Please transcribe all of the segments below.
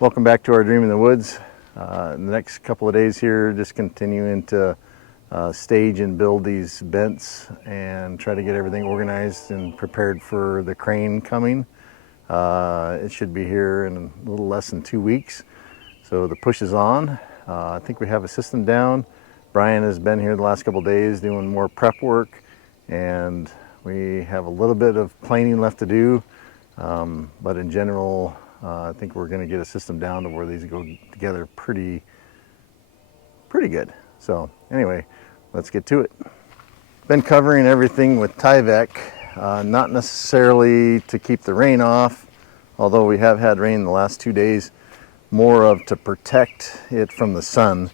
Welcome back to our Dream in the Woods. The next couple of days here, just continuing to stage and build these bents and try to get everything organized and prepared for the crane coming. It should be here in a little less than 2 weeks. So the push is on. I think we have a system down. Brian has been here the last couple of days doing more prep work, and we have a little bit of planing left to do. But in general, I think we're going to get a system down to where these go together pretty good. So anyway, let's get to it. Been covering everything with Tyvek, not necessarily to keep the rain off, although we have had rain the last 2 days, more of to protect it from the sun.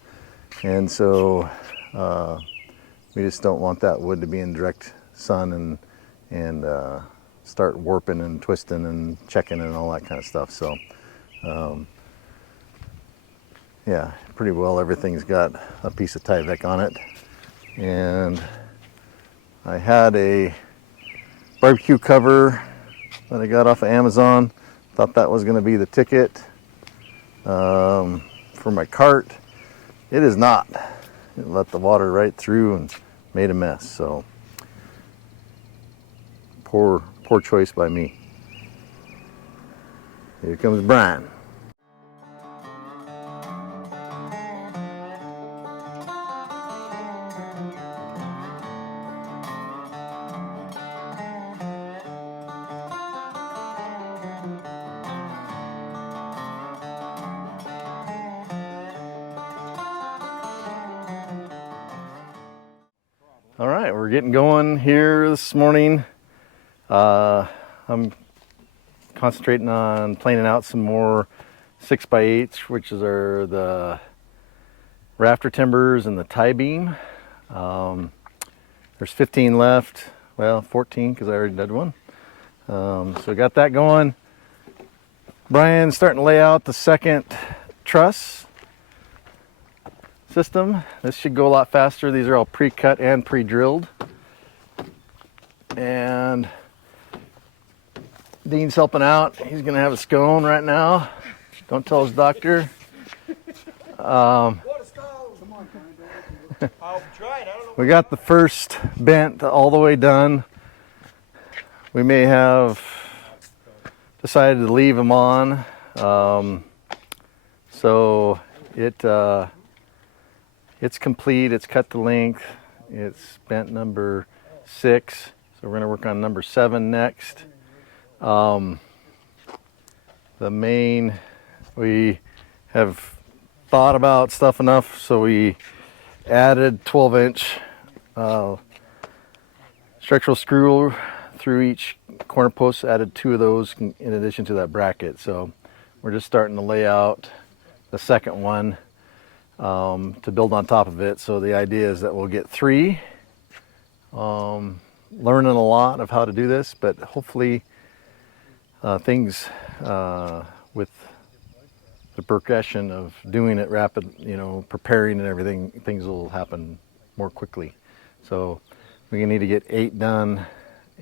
And so we just don't want that wood to be in direct sun and start warping and twisting and checking and all that kind of stuff. So yeah, pretty well everything's got a piece of Tyvek on it. And I had a barbecue cover that I got off of Amazon. Thought that was going to be the ticket for my cart. It is not. It let the water right through and made a mess. So poor choice by me. Here comes Brian. All right, we're getting going here this morning. I'm concentrating on planing out some more 6x8s, which are the rafter timbers and the tie beam. There's 15 left, well 14 because I already did one. So we got that going. Brian's starting to lay out the second truss system. This should go a lot faster. These are all pre-cut and pre-drilled. And Dean's helping out. He's gonna have a scone right now. Don't tell his doctor. We got the first bent all the way done. We may have decided to leave them on. So it's complete. It's cut to length. It's bent number 6. So we're going to work on number 7 next. We have thought about stuff enough, so we added 12-inch structural screw through each corner post, added 2 of those in addition to that bracket. So we're just starting to lay out the second one to build on top of it. So the idea is that we'll get 3. Learning a lot of how to do this, but hopefully things with the progression of doing it rapid, preparing and everything, things will happen more quickly. So we need to get 8 done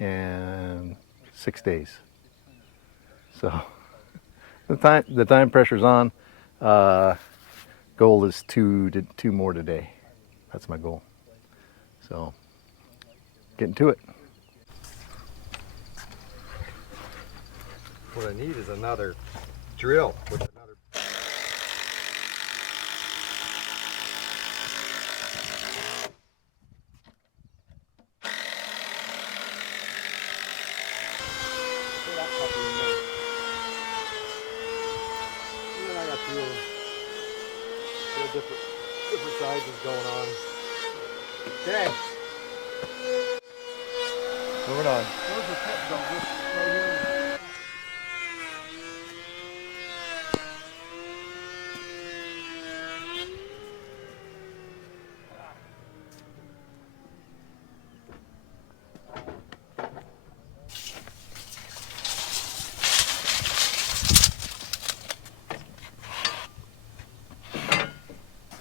in 6 days. So the time pressure's on. Goal is 2 more today. That's my goal. So getting to it. What I need is another drill with another. I got 2 of them. Different sizes going on. Okay. Moving on. Those are pet dogs right here.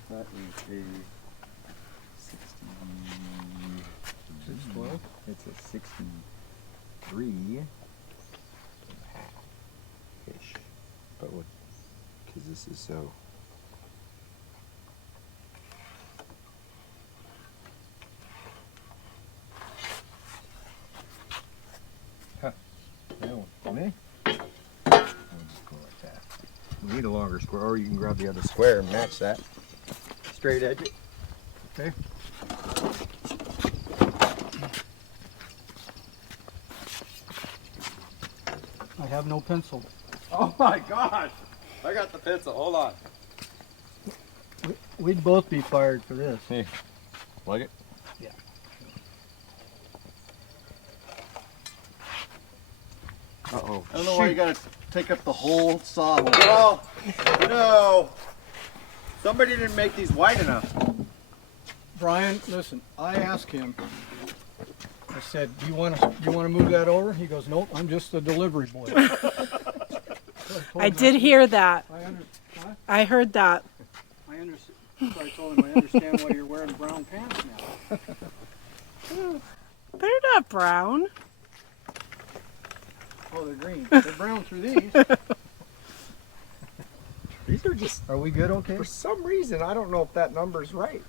That is a 612. It's a 63 and a half ish, but with because this is so. No, me? We'll just go like that. We need a longer square, or you can grab the other square and match that. Straight edge it. Okay. I have no pencil. Oh my gosh! I got the pencil. Hold on. We'd both be fired for this. Hey, like it? Yeah. Uh-oh. I don't know why you gotta take up the whole saw. Well, no. Somebody didn't make these wide enough. Brian, listen, I asked him, I said, do you want to move that over? He goes, nope, I'm just the delivery boy. I did hear that. Huh? I heard that. I understand. So I told him, I understand why you're wearing brown pants now. They're not brown. Oh, they're green. They're brown through these. These are just, Are we good, okay? for some reason, I don't know if that number's right.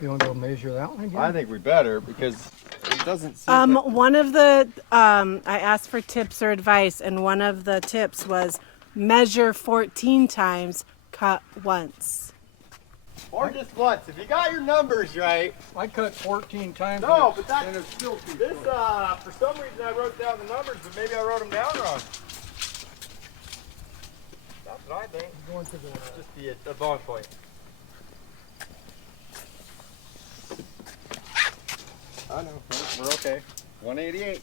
You want to go measure that one again? I think we better because it doesn't seem that- One of the, I asked for tips or advice, and one of the tips was measure 14 times, cut once. Or just once. If you got your numbers right. I cut 14 times. No, but and it's still too This, short. for some reason I wrote down the numbers, but maybe I wrote them down wrong. That's what I think. Going to the, Just the bone point. I know. We're okay. 188.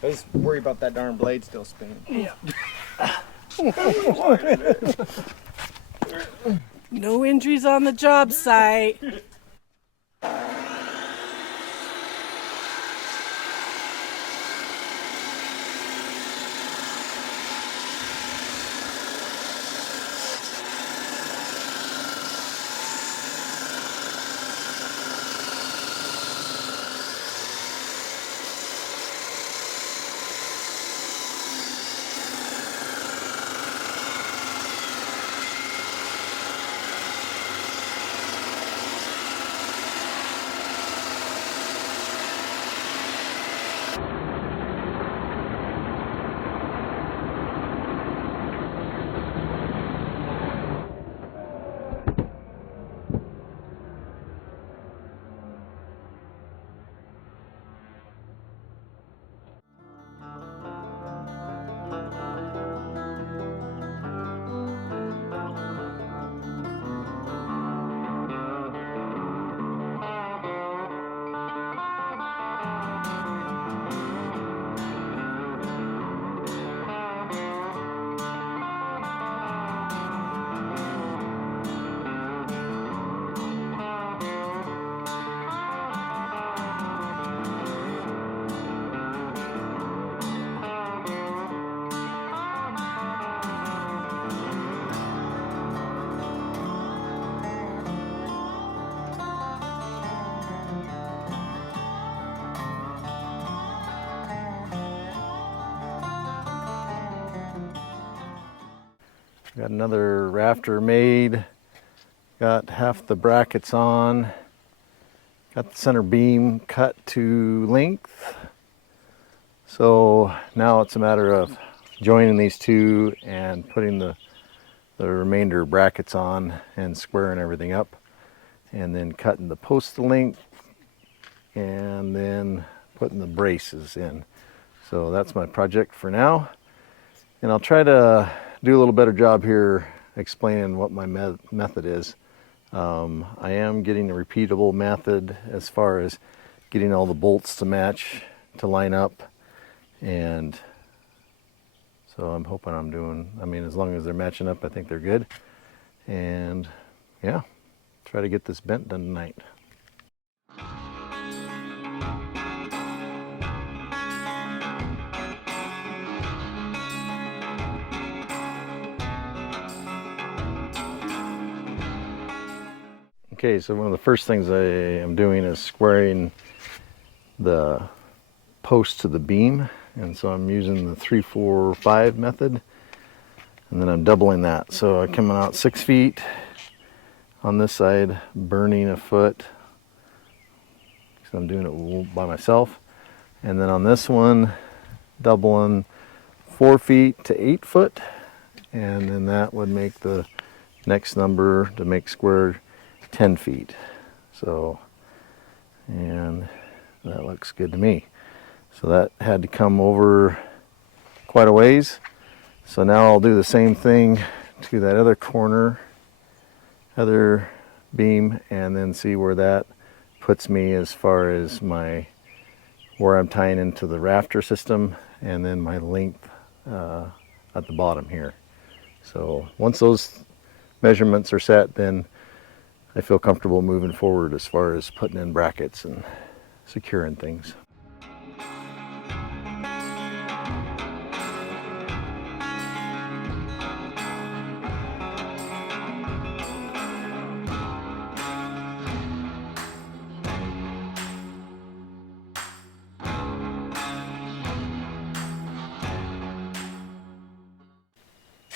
I just worry about that darn blade still spinning. yeah. No injuries on the job site. Got another rafter made. Got half the brackets on. Got the center beam cut to length. So now it's a matter of joining these two and putting the remainder brackets on and squaring everything up. And then cutting the post to length and then putting the braces in. So that's my project for now. And I'll try to do a little better job here explaining what my method is. I am getting a repeatable method as far as getting all the bolts to match, to line up. And so I'm hoping I'm doing, I mean, as long as they're matching up, I think they're good. And yeah, try to get this bent done tonight. Okay, so one of the first things I am doing is squaring the post to the beam. And so I'm using the 3-4-5 method. And then I'm doubling that. So I'm coming out 6 feet on this side, burning a foot. So I'm doing it by myself. And then on this one, doubling 4 feet to 8 foot. And then that would make the next number to make square 10 feet. So, and that looks good to me. So that had to come over quite a ways. So now I'll do the same thing to that other corner, other beam, and then see where that puts me as far as where I'm tying into the rafter system, and then my length at the bottom here. So once those measurements are set, then I feel comfortable moving forward as far as putting in brackets and securing things.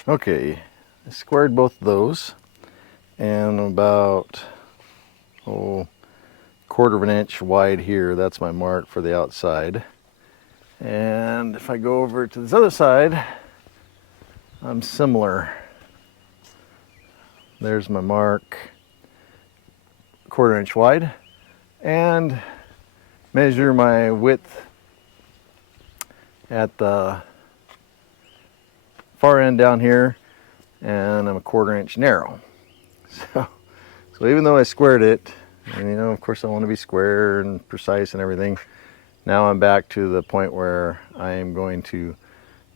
Okay, I squared both of those, and about quarter of an inch wide here, that's my mark for the outside. And if I go over to this other side, I'm similar. There's my mark, quarter inch wide, and measure my width at the far end down here, and I'm a quarter inch narrow. So even though I squared it, and you know, of course I want to be square and precise and everything, now I'm back to the point where I am going to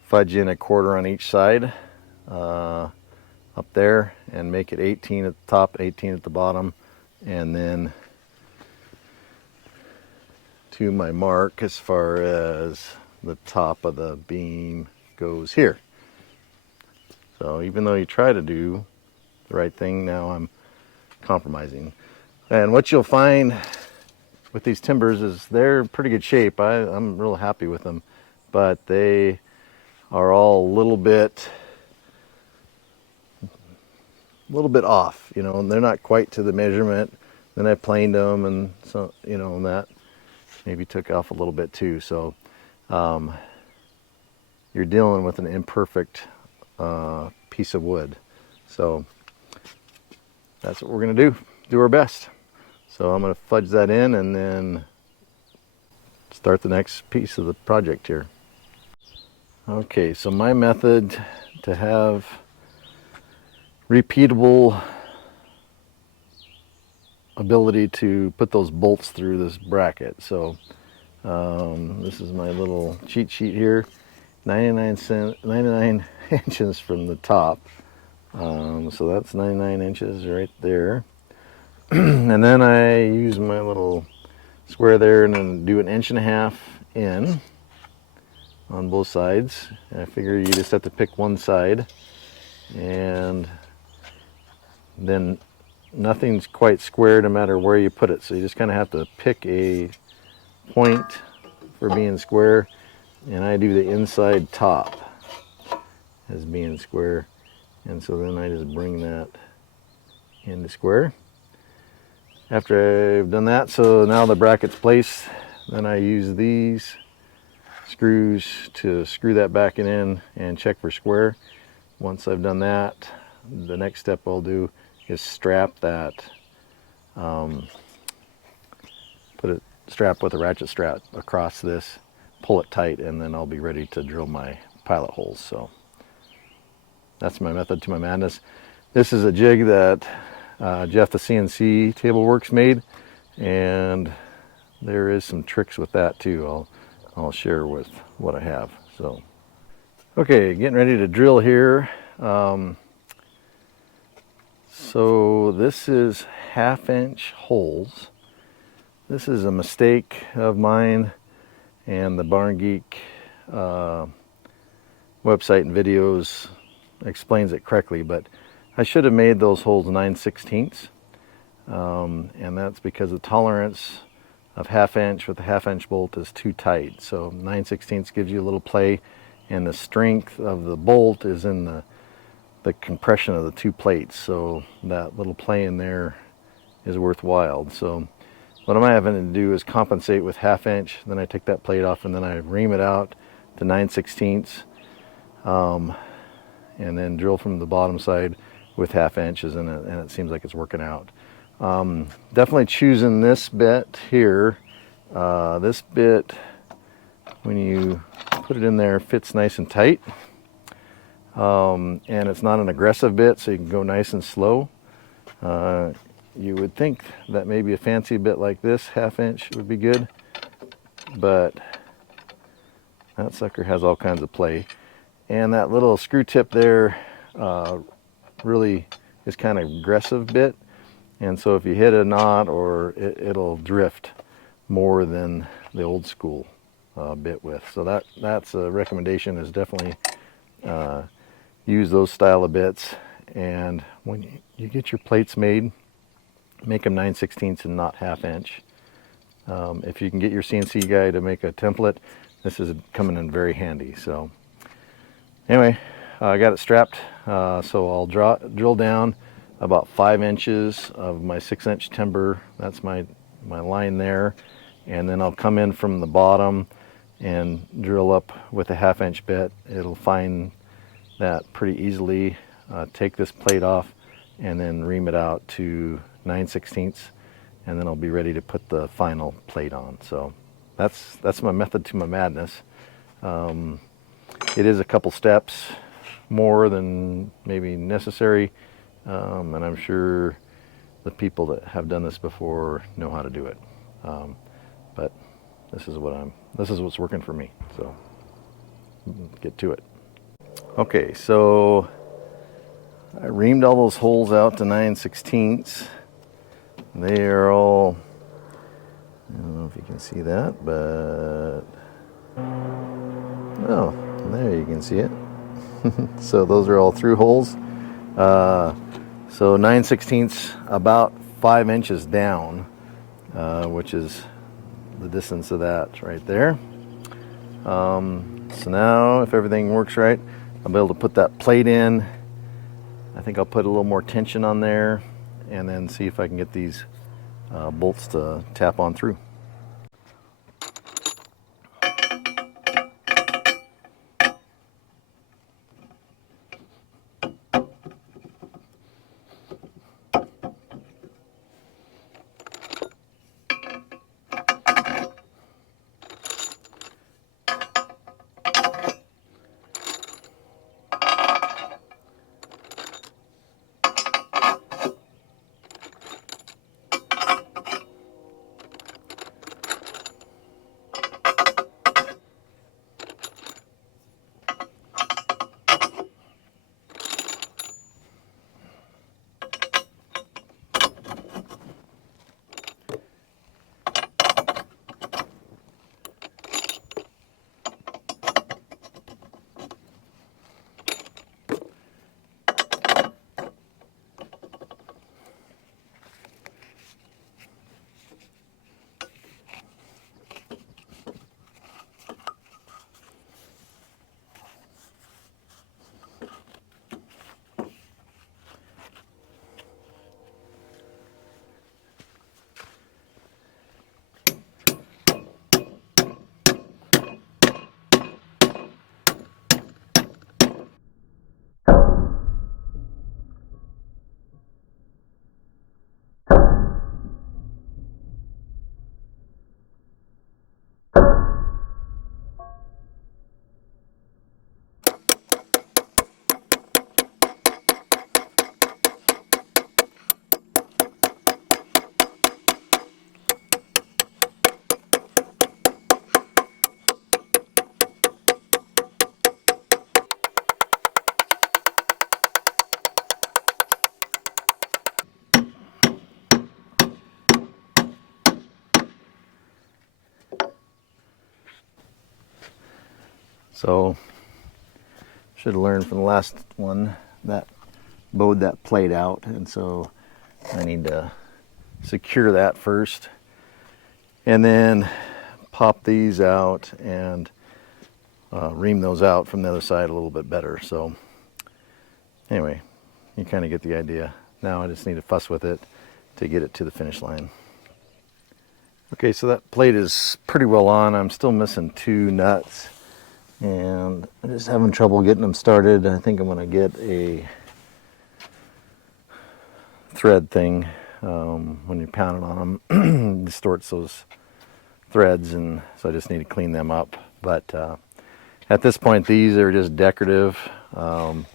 fudge in a quarter on each side up there and make it 18 at the top, 18 at the bottom, and then to my mark as far as the top of the beam goes here. So even though you try to do the right thing, now I'm compromising. And what you'll find with these timbers is they're in pretty good shape. I'm real happy with them, but they are all a little bit off, you know, and they're not quite to the measurement. Then I planed them, and so, you know, and that maybe took off a little bit too. So you're dealing with an imperfect piece of wood. So that's what we're going to do our best. So I'm going to fudge that in and then start the next piece of the project here. Okay, so my method to have repeatable ability to put those bolts through this bracket. So this is my little cheat sheet here. 99 inches from the top. So that's 99 inches right there. And then I use my little square there and then do 1.5 inches in on both sides. And I figure you just have to pick one side, and then nothing's quite square no matter where you put it. So you just kind of have to pick a point for being square. And I do the inside top as being square, And so then I just bring that into square. After I've done that, so now the bracket's placed, then I use these screws to screw that back in and check for square. Once I've done that, the next step I'll do is strap that, put a strap with a ratchet strap across this, pull it tight, and then I'll be ready to drill my pilot holes. So that's my method to my madness. This is a jig that Jeff the CNC Table Works made, and there is some tricks with that too. I'll share with what I have. So, okay, getting ready to drill here. So this is 1/2-inch holes. This is a mistake of mine, and the Barn Geek website and videos explains it correctly, but I should have made those holes 9/16, and that's because the tolerance of 1/2-inch with a 1/2-inch bolt is too tight. So 9/16 gives you a little play, and the strength of the bolt is in the compression of the two plates. So that little play in there is worthwhile. So what I'm having to do is compensate with 1/2-inch, then I take that plate off and then I ream it out to 9/16, and then drill from the bottom side with 1/2 inches, and it seems like it's working out. Definitely choosing this bit here. This bit, when you put it in there, fits nice and tight, and it's not an aggressive bit, so you can go nice and slow. You would think that maybe a fancy bit like this 1/2-inch would be good, but that sucker has all kinds of play. And that little screw tip there really is kind of aggressive bit, and so if you hit a knot, or it'll drift more than the old school bit width. So that's a recommendation, is definitely use those style of bits. And when you get your plates made, make them 9/16 and not 1/2-inch. If you can get your CNC guy to make a template, this is coming in very handy. So anyway, I got it strapped, so I'll drill down about 5 inches of my 6-inch timber. That's my line there, and then I'll come in from the bottom and drill up with a 1/2-inch bit. It'll find that pretty easily. Take this plate off and then ream it out to 9/16, and then I'll be ready to put the final plate on. So that's my method to my madness. It is a couple steps more than maybe necessary, and I'm sure the people that have done this before know how to do it. But this is what's working for me. So get to it. Okay, so I reamed all those holes out to 9/16. They are all, I don't know if you can see that, but oh, there you can see it. So those are all through holes. So 9/16, about 5 inches down, which is the distance of that right there. So now, if everything works right, I'll be able to put that plate in. I think I'll put a little more tension on there, and then see if I can get these bolts to tap on through. So should have learned from the last one that bowed that plate out, and so I need to secure that first and then pop these out and ream those out from the other side a little bit better. So anyway, you kind of get the idea. Now I just need to fuss with it to get it to the finish line. Okay, so that plate is pretty well on. I'm still missing 2 nuts and I'm just having trouble getting them started. I think I'm going to get a thread thing. When you're pounding on them, distorts those threads, and so I just need to clean them up. But at this point, these are just decorative. They don't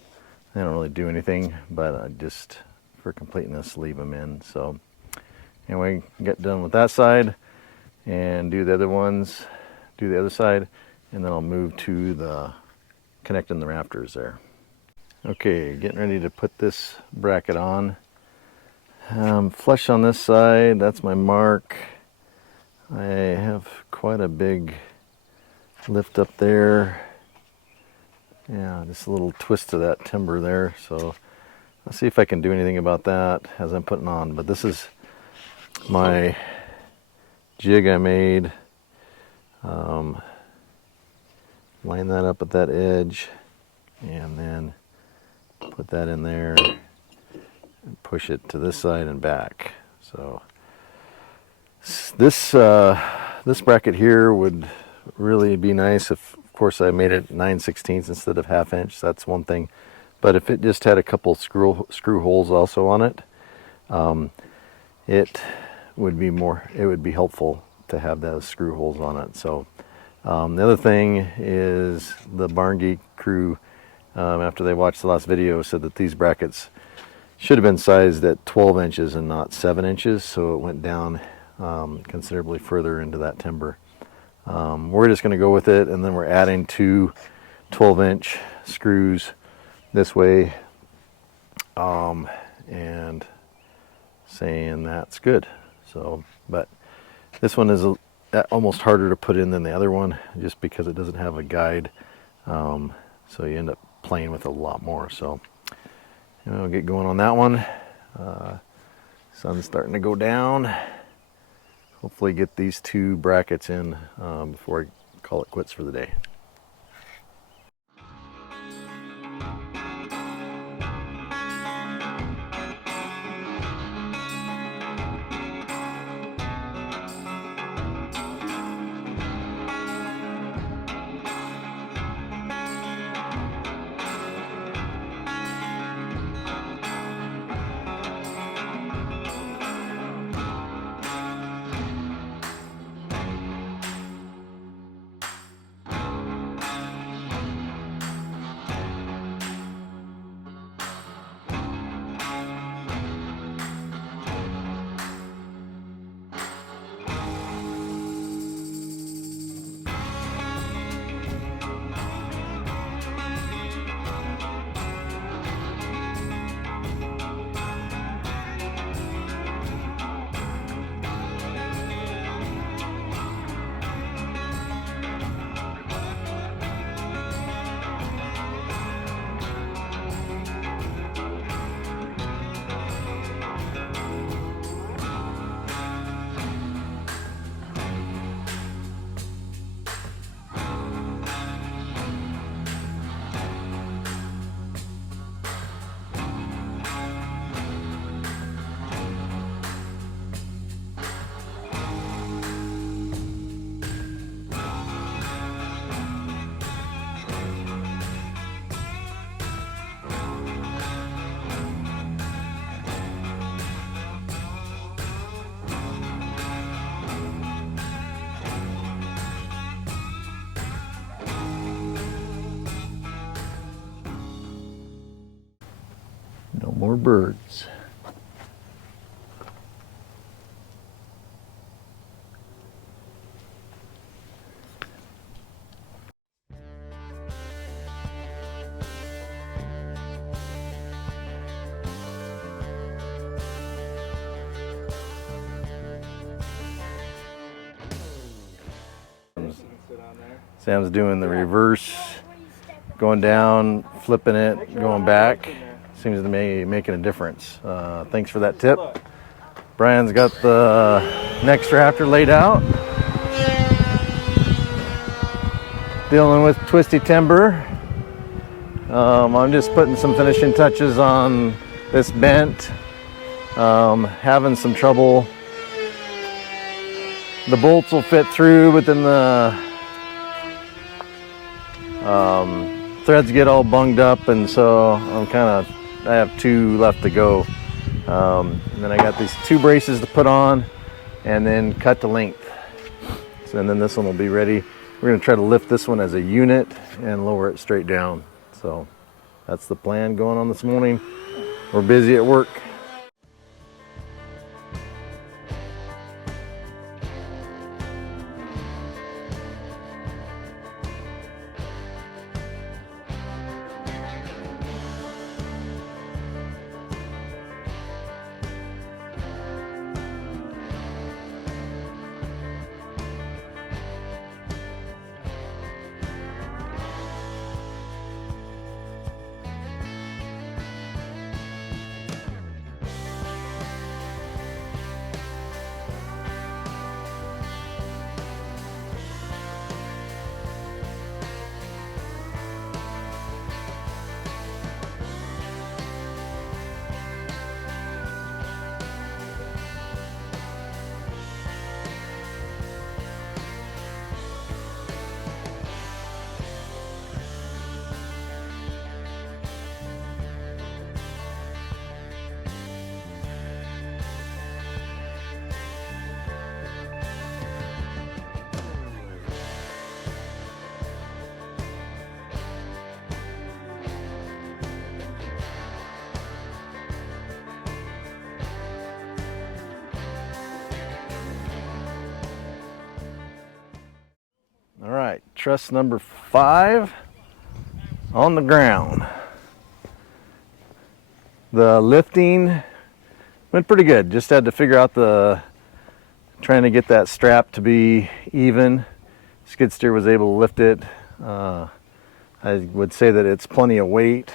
really do anything, but I just, for completeness, leave them in. So anyway, get done with that side and do the other ones, do the other side, and then I'll move to the connecting the rafters there. Okay, getting ready to put this bracket on. Flush on this side, that's my mark. I have quite a big lift up there. Yeah, just a little twist to that timber there. So let's see if I can do anything about that as I'm putting on. But this is my jig I made. Line that up at that edge and then put that in there and push it to this side and back. So this bracket here would really be nice if, of course, I made it 9/16 instead of 1/2 inch. That's one thing. But if it just had a couple screw holes also on it, it would be helpful to have those screw holes on it. So the other thing is the Barn Geek crew, after they watched the last video, said that these brackets should have been sized at 12 inches and not 7 inches, so it went down considerably further into that timber. We're just going to go with it, and then we're adding 2 12-inch screws this way, and saying that's good. So, but this one is almost harder to put in than the other one, just because it doesn't have a guide, so you end up playing with it a lot more. So I'll get going on that one. Sun's starting to go down. Hopefully get these 2 brackets in before I call it quits for the day. No more birds. Sam's doing the reverse going down, flipping it, going back, seems to be making a difference. Thanks for that tip. Brian's got the next rafter laid out. Dealing with twisty timber. I'm just putting some finishing touches on this bent. Having some trouble. The bolts will fit through, but then the threads get all bunged up, and so I have 2 left to go. And then I got these 2 braces to put on and then cut to length. So, and then this one will be ready. We're going to try to lift this one as a unit and lower it straight down. So that's the plan going on this morning. We're busy at work. All right, truss number 5 on the ground. The lifting went pretty good. Just had to figure out trying to get that strap to be even. Skid steer was able to lift it. I would say that it's plenty of weight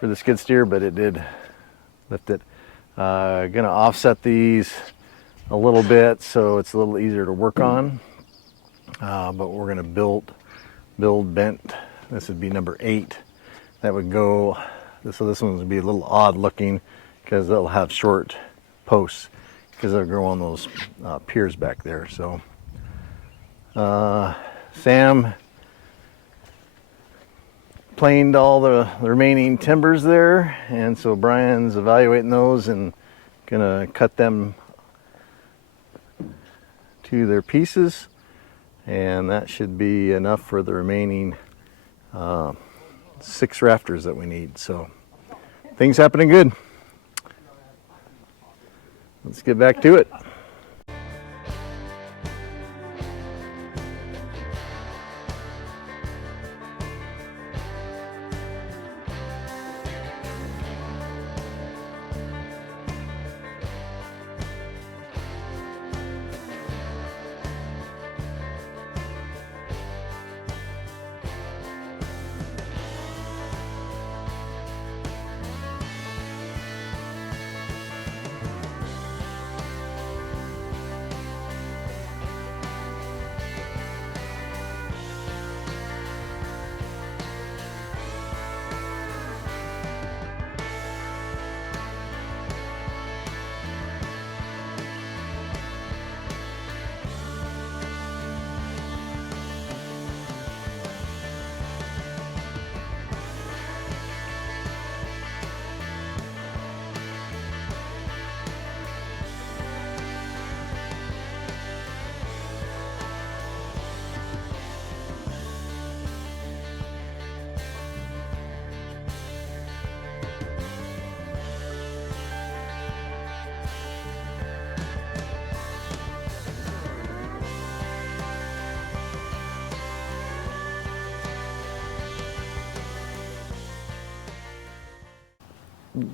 for the skid steer, but it did lift it. Gonna offset these a little bit so it's a little easier to work on. But we're going to build bent. This would be number 8. That would go, so this one would be a little odd looking because they'll have short posts because they'll go on those piers back there. So Sam planed all the remaining timbers there, and so Brian's evaluating those and gonna cut them to their pieces. And that should be enough for the remaining 6 rafters that we need. So things happening good. Let's get back to it.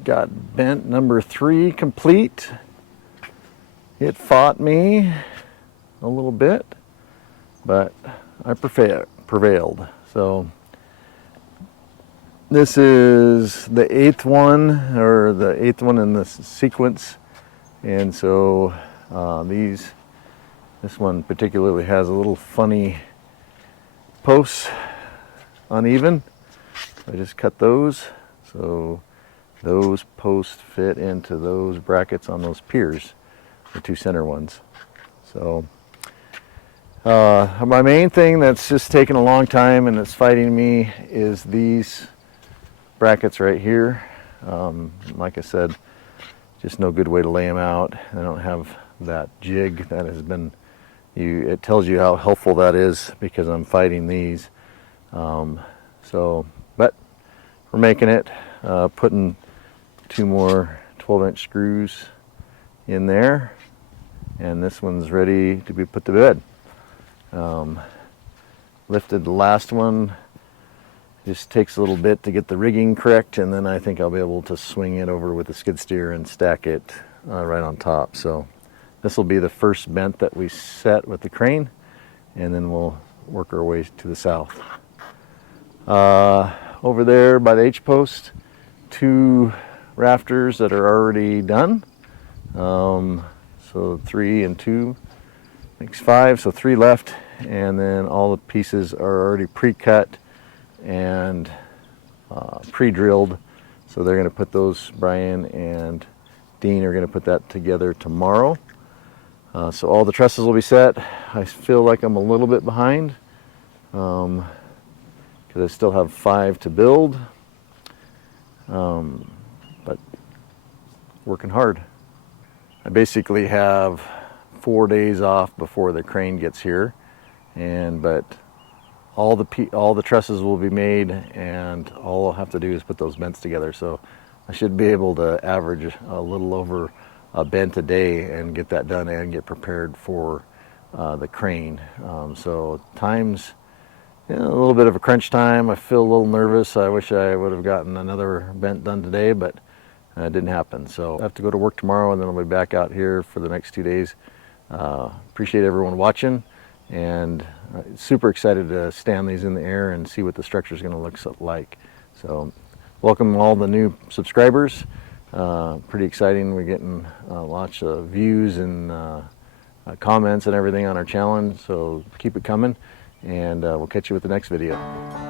Got bent number 3 complete. It fought me a little bit, but I prevailed. So This is the 8th one, or the 8th one in the sequence. And so this one particularly has a little funny posts, uneven. I just cut those, so those posts fit into those brackets on those piers, the 2 center ones. So my main thing that's just taking a long time and it's fighting me is these brackets right here. Like I said, just no good way to lay them out. I don't have that jig that has been, it tells you how helpful that is because I'm fighting these. But we're making it, putting 2 more 12-inch screws in there, and this one's ready to be put to bed. Lifted the last one, just takes a little bit to get the rigging correct, and then I think I'll be able to swing it over with the skid steer and stack it right on top. So this will be the first bent that we set with the crane, and then we'll work our way to the south. Over there by the H-post, 2 rafters that are already done. So 3 and 2 makes 5, so 3 left, and then all the pieces are already pre-cut and pre-drilled. So they're going to put those, Brian and Dean are going to put that together tomorrow. So all the trusses will be set. I feel like I'm a little bit behind because I still have 5 to build, but working hard. I basically have 4 days off before the crane gets here, but all the trusses will be made, and all I'll have to do is put those bents together. So I should be able to average a little over a bent a day and get that done and get prepared for the crane. So time's a little bit of a crunch time. I feel a little nervous. I wish I would have gotten another bent done today, but it didn't happen. So I have to go to work tomorrow, and then I'll be back out here for the next 2 days. Appreciate everyone watching, and super excited to stand these in the air and see what the structure is going to look like. So welcome all the new subscribers. Pretty exciting. We're getting lots of views and comments and everything on our challenge, so keep it coming, and we'll catch you with the next video.